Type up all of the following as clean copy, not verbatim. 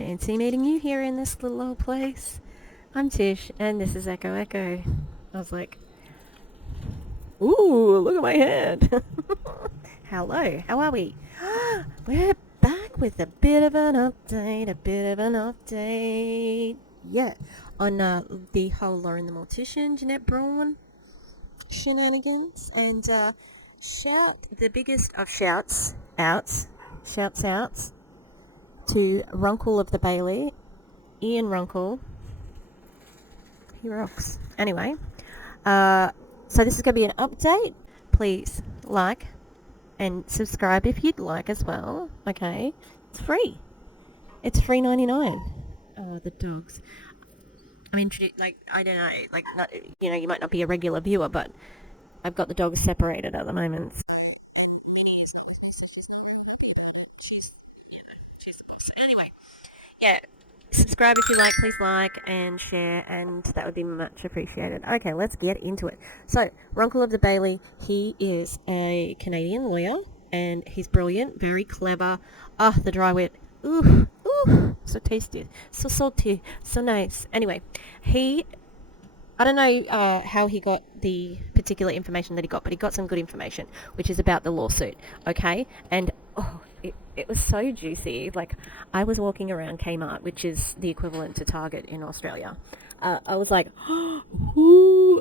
Fancy meeting you here in this little old place. I'm Tish, and this is Echo Echo. I was like, ooh, look at my head. Hello, how are we? We're back with a bit of an update, Yeah, on the whole Lauren the Mortician Jeanette Braun shenanigans, and shout the biggest of shouts outs to Runkle of the Bailey, Ian Runkle. He rocks. Anyway, so this is going to be an update. Please like and subscribe if you'd like as well. Okay, it's free. It's $3.99. The dogs. I mean, I don't know, not, you might not be a regular viewer, but I've got the dogs separated at the moment. Yeah, subscribe if you like, please like and share, and that would be much appreciated. Okay, let's get into it. So, Runkle of the Bailey, he is a Canadian lawyer, and he's brilliant, very clever. The dry wit. Ooh, so tasty, so salty, so nice. Anyway, I don't know how he got the particular information that he got, but he got some good information, which is about the lawsuit, okay? And, it was so juicy. Like, I was walking around Kmart, which is the equivalent to Target in Australia. I was like, ooh,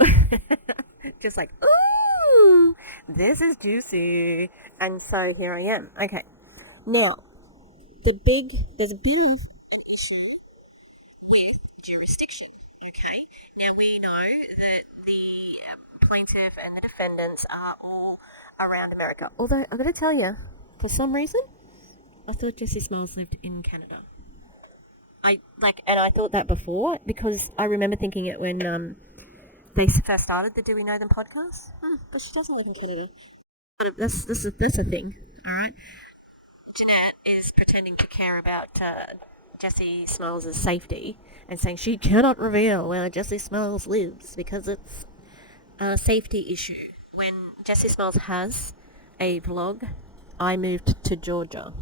just like, ooh, this is juicy. And so here I am. Okay. Now, there's a big issue with jurisdiction. Okay. Now we know that the plaintiff and the defendants are all around America. Although I've got to tell you, for some reason, I thought Jessie Smiles lived in Canada. And I thought that before because I remember thinking it when they first started the Do We Know Them podcast. But she doesn't live in Canada. But that's a thing. All right. Jeanette is pretending to care about Jessie Smiles' safety and saying she cannot reveal where Jessie Smiles lives because it's a safety issue. When Jessie Smiles has a vlog, I moved to Georgia.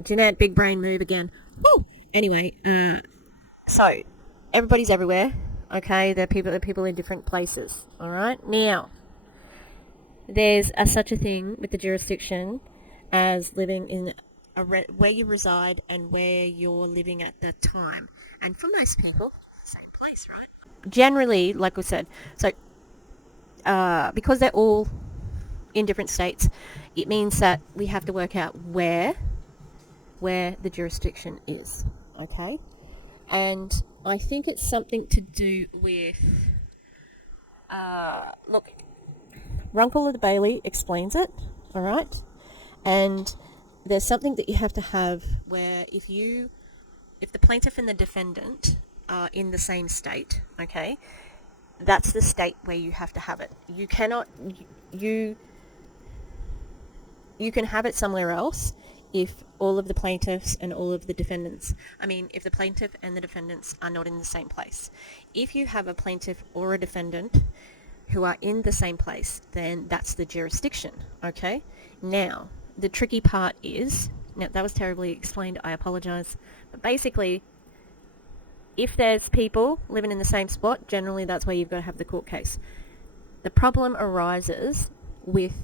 Jeanette, big brain move again. Woo! Anyway, so everybody's everywhere. Okay, there are people in different places. All right. Now, there's such a thing with the jurisdiction as living in where you reside and where you're living at the time. And for most people, same place, right? Generally, like we said, so because they're all in different states, it means that we have to work out where the jurisdiction is, okay? And I think it's something to do with, look, Runkle of the Bailey explains it, all right? And there's something that you have to have where if the plaintiff and the defendant are in the same state, okay, that's the state where you have to have it. You cannot, you can have it somewhere else if all of the plaintiffs and all of the defendants, if the plaintiff and the defendants are not in the same place. If you have a plaintiff or a defendant who are in the same place, then that's the jurisdiction, okay? Now, the tricky part is, that was terribly explained, I apologize, but basically, if there's people living in the same spot, generally that's where you've got to have the court case. The problem arises with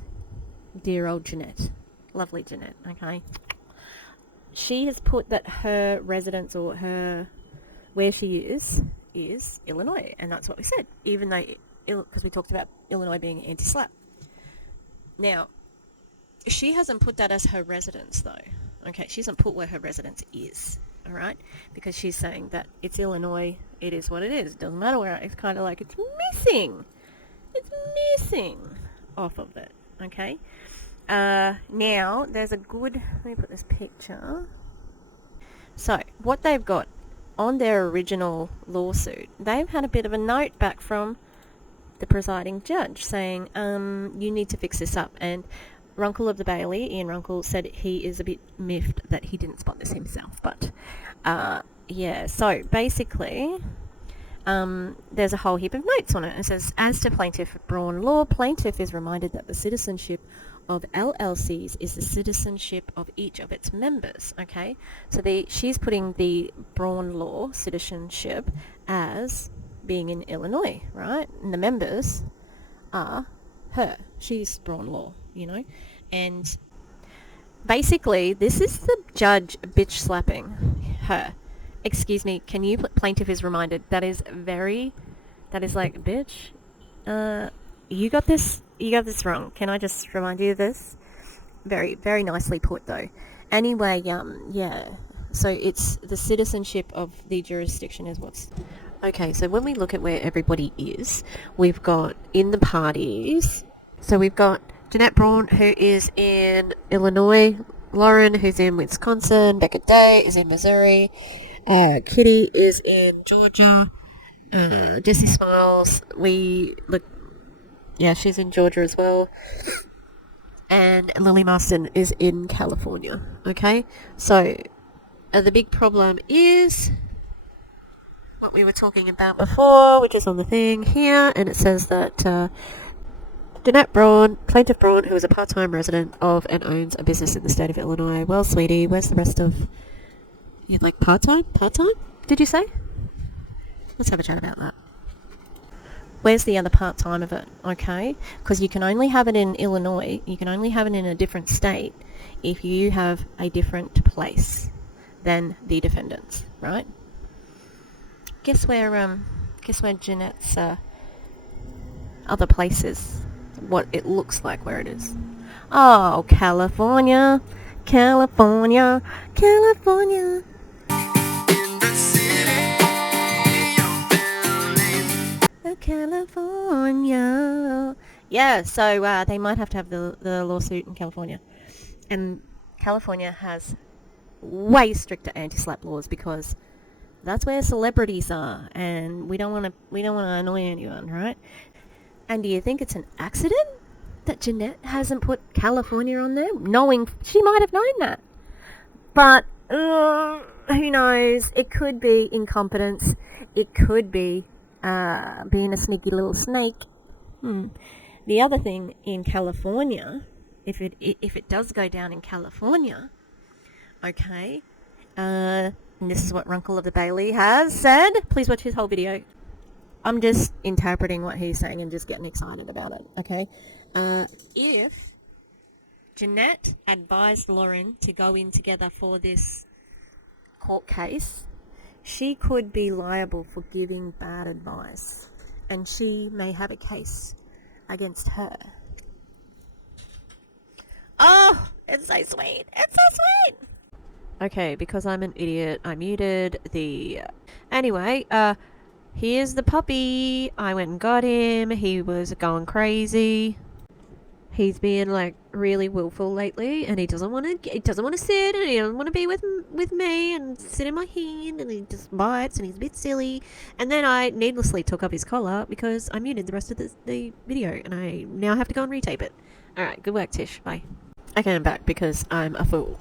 dear old Jeanette. Lovely Jeanette, okay? She has put that her residence or where she is Illinois, and that's what we said, even though, because we talked about Illinois being anti-SLAPP. Now, she hasn't put that as her residence, though. Okay, she hasn't put where her residence is, all right? Because she's saying that it's Illinois, it is what it is. It doesn't matter where, it's kind of like it's missing off of it, okay? Now, there's a good, let me put this picture. So, what they've got on their original lawsuit, they've had a bit of a note back from the presiding judge saying, you need to fix this up. And Runkle of the Bailey, Ian Runkle, said he is a bit miffed that he didn't spot this himself. But, so basically, there's a whole heap of notes on it. It says, as to Plaintiff Braun law, plaintiff is reminded that the citizenship of LLCs is the citizenship of each of its members, okay? So she's putting the Braun law citizenship as being in Illinois, right? And the members are her. She's Braun law, you know? And basically, this is the judge bitch slapping her. Excuse me, can you, plaintiff is reminded, that is like, bitch, you got this wrong. Can I just remind you of this? Very, very nicely put, though. Anyway, yeah. So it's the citizenship of the jurisdiction is what's... Okay, so when we look at where everybody is, we've got in the parties... So we've got Jeanette Braun, who is in Illinois, Lauren, who's in Wisconsin, Bekah Day is in Missouri, Kitty is in Georgia, Jessie Smiles, she's in Georgia as well, and Lily Marston is in California, okay? So, the big problem is what we were talking about before, which is on the thing here, and it says that Jeanette Braun, plaintiff Braun, who is a part-time resident of and owns a business in the state of Illinois. Well, sweetie, where's the rest of... You'd like part-time? Part-time? Did you say? Let's have a chat about that. Where's the other part-time of it, okay? Because you can only have it in Illinois, you can only have it in a different state if you have a different place than the defendants, right? Guess where Jeanette's other place is, what it looks like where it is. Oh, California, California, California. California. Yeah, so they might have to have the lawsuit in California. And California has way stricter anti-slap laws because that's where celebrities are, and we don't want to annoy anyone, right? And do you think it's an accident that Jeanette hasn't put California on there, knowing she might have known that? But who knows? It could be incompetence. It could be being a sneaky little snake. The other thing in California, if it does go down in California, okay, and this is what Runkle of the Bailey has said. Please watch his whole video. I'm just interpreting what he's saying and just getting excited about it, okay? If Jeanette advised Lauren to go in together for this court case, she could be liable for giving bad advice, and she may have a case against her. Oh, it's so sweet. It's so sweet. Okay, because I'm an idiot, I muted the... Anyway, here's the puppy. I went and got him. He was going crazy. He's being like really willful lately, and he doesn't want to sit, and he doesn't want to be with me and sit in my hand, and he just bites, and he's a bit silly. And then I needlessly took up his collar because I muted the rest of the video, and I now have to go and retape it. All right, good work, Tish. Bye. Okay, I'm back because I'm a fool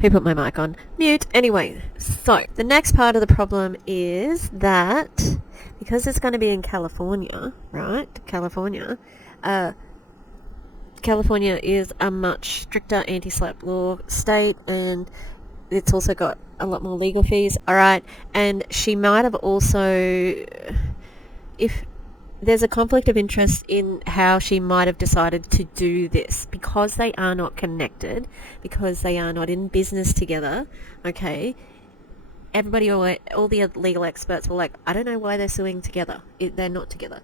who put my mic on mute. Anyway, so the next part of the problem is that because it's going to be in California, right? California is a much stricter anti-slap law state, and it's also got a lot more legal fees. All right, and she might have also, if there's a conflict of interest in how she might have decided to do this, because they are not connected, because they are not in business together, okay? Everybody, all the legal experts were like, I don't know why they're suing together. They're not together.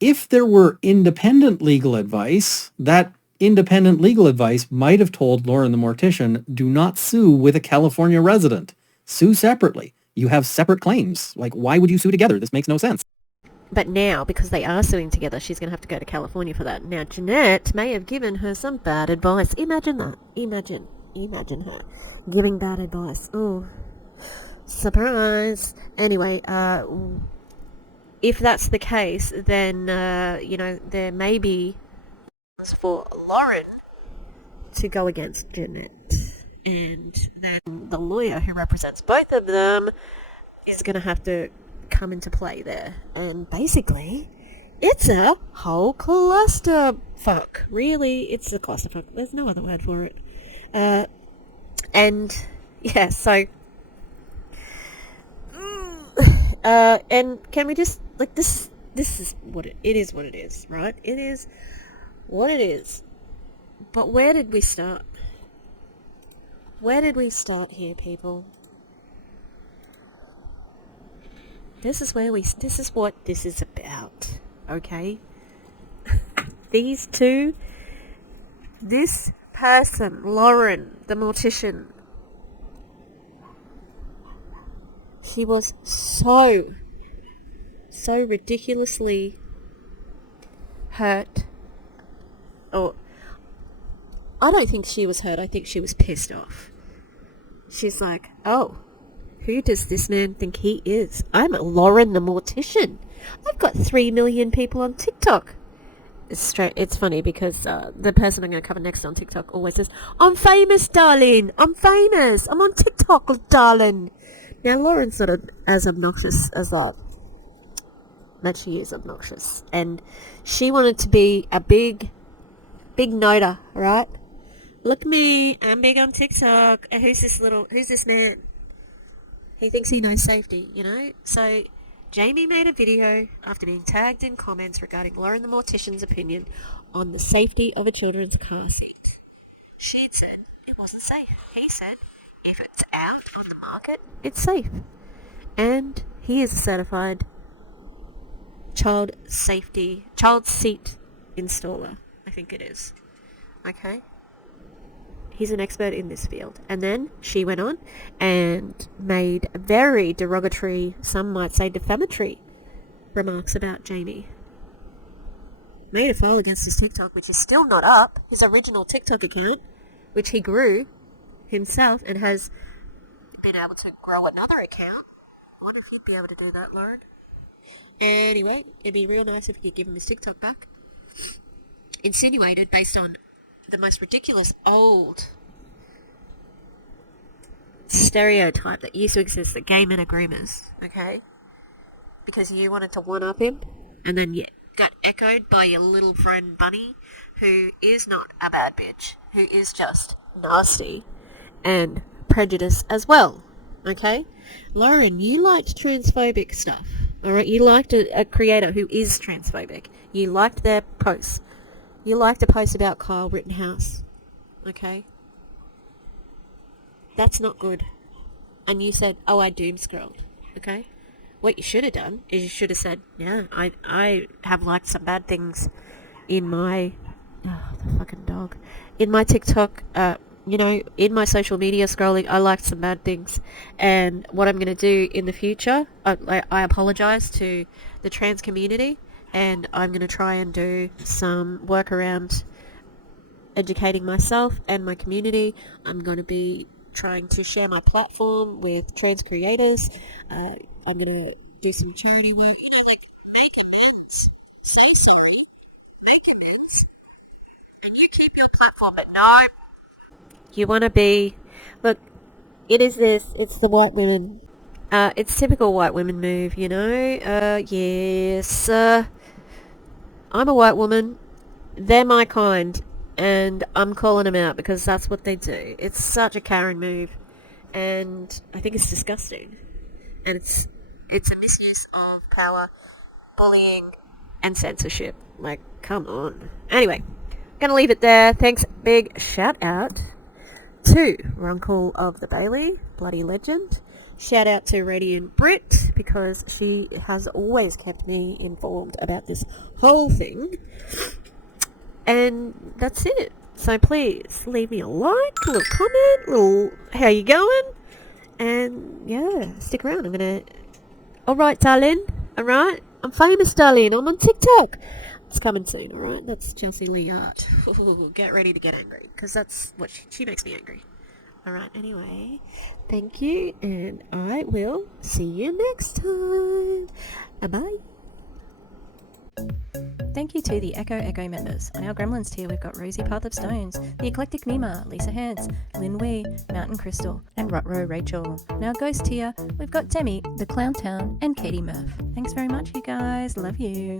If there were independent legal advice, that independent legal advice might have told Lauren the Mortician, do not sue with a California resident. Sue separately. You have separate claims. Like, why would you sue together? This makes no sense. But now, because they are suing together, she's going to have to go to California for that. Now, Jeanette may have given her some bad advice. Imagine that. Imagine her giving bad advice. Oh, surprise. Anyway, if that's the case, then, there may be for Lauren to go against Jeanette. And then the lawyer who represents both of them is going to have to come into play there. And basically, It's a whole clusterfuck. Really, it's a clusterfuck. There's no other word for it. And yeah, so and can we just like this? This is what it is. What it is, right? It is what it is. But where did we start? Where did we start here, people? This is what this is about, okay? These two, this person, Lauren, the mortician, she was so ridiculously hurt. Or, I don't think she was hurt, I think she was pissed off. She's like, oh, who does this man think he is? I'm Lauren the Mortician. I've got 3 million people on TikTok. It's funny because the person I'm going to cover next on TikTok always says, I'm famous, darling. I'm famous. I'm on TikTok, darling. Now, Lauren's sort of as obnoxious as that. But she is obnoxious. And she wanted to be a big noter, right? Look at me. I'm big on TikTok. Who's this man? He thinks he knows safety, you know? So, Jamie made a video after being tagged in comments regarding Lauren the Mortician's opinion on the safety of a children's car seat. She'd said it wasn't safe. He said, if it's out on the market, it's safe. And he is a certified child seat installer, I think it is. Okay? He's an expert in this field. And then she went on and made very derogatory, some might say defamatory, remarks about Jamie. Made a file against his TikTok, which is still not up, his original TikTok account, which he grew himself and has been able to grow another account. I wonder if you'd be able to do that, Lauren. Anyway, it'd be real nice if you could give him his TikTok back. Insinuated based on the most ridiculous old stereotype that used to exist that gay men are groomers, okay? Because you wanted to one-up him, and then you got echoed by your little friend Bunny, who is not a bad bitch, who is just nasty and prejudiced as well, okay? Lauren, you liked transphobic stuff, alright? You liked a creator who is transphobic. You liked their posts. You liked a post about Kyle Rittenhouse, okay? That's not good. And you said, oh, I doom scrolled, okay? What you should have done is you should have said, yeah, I have liked some bad things in my, the fucking dog, in my TikTok, in my social media scrolling, I liked some bad things. And what I'm going to do in the future, I apologize to the trans community. And I'm going to try and do some work around educating myself and my community. I'm going to be trying to share my platform with trans creators. I'm going to do some charity work. Make amends. So sorry. Make amends. And you keep your platform, but no. You want to be... Look, it is this. It's the white women. It's typical white women move, you know? Yes. I'm a white woman, they're my kind, and I'm calling them out because that's what they do. It's such a Karen move, and I think it's disgusting. And it's a misuse of power, bullying, and censorship. Like, come on. Anyway, gonna leave it there. Thanks, big shout out to Runkle of the Bailey, bloody legend. Shout out to Radiant Brit, because she has always kept me informed about this whole thing. And that's it. So please, leave me a like, a little comment, how you going? And yeah, stick around. Alright, darling. Alright? I'm famous, darling. I'm on TikTok. It's coming soon, alright? That's Chelsea Lee Art. Get ready to get angry, because that's what she makes me angry. Alright, anyway, thank you, and I will see you next time. Bye-bye. Thank you to the Echo members. On our Gremlins tier, we've got Rosie Path of Stones, the Eclectic Mima, Lisa Hans, Lynn Wee, Mountain Crystal, and Rutrow Rachel. On our Ghost tier, we've got Demi, the Clown Town, and Katie Murph. Thanks very much, you guys. Love you.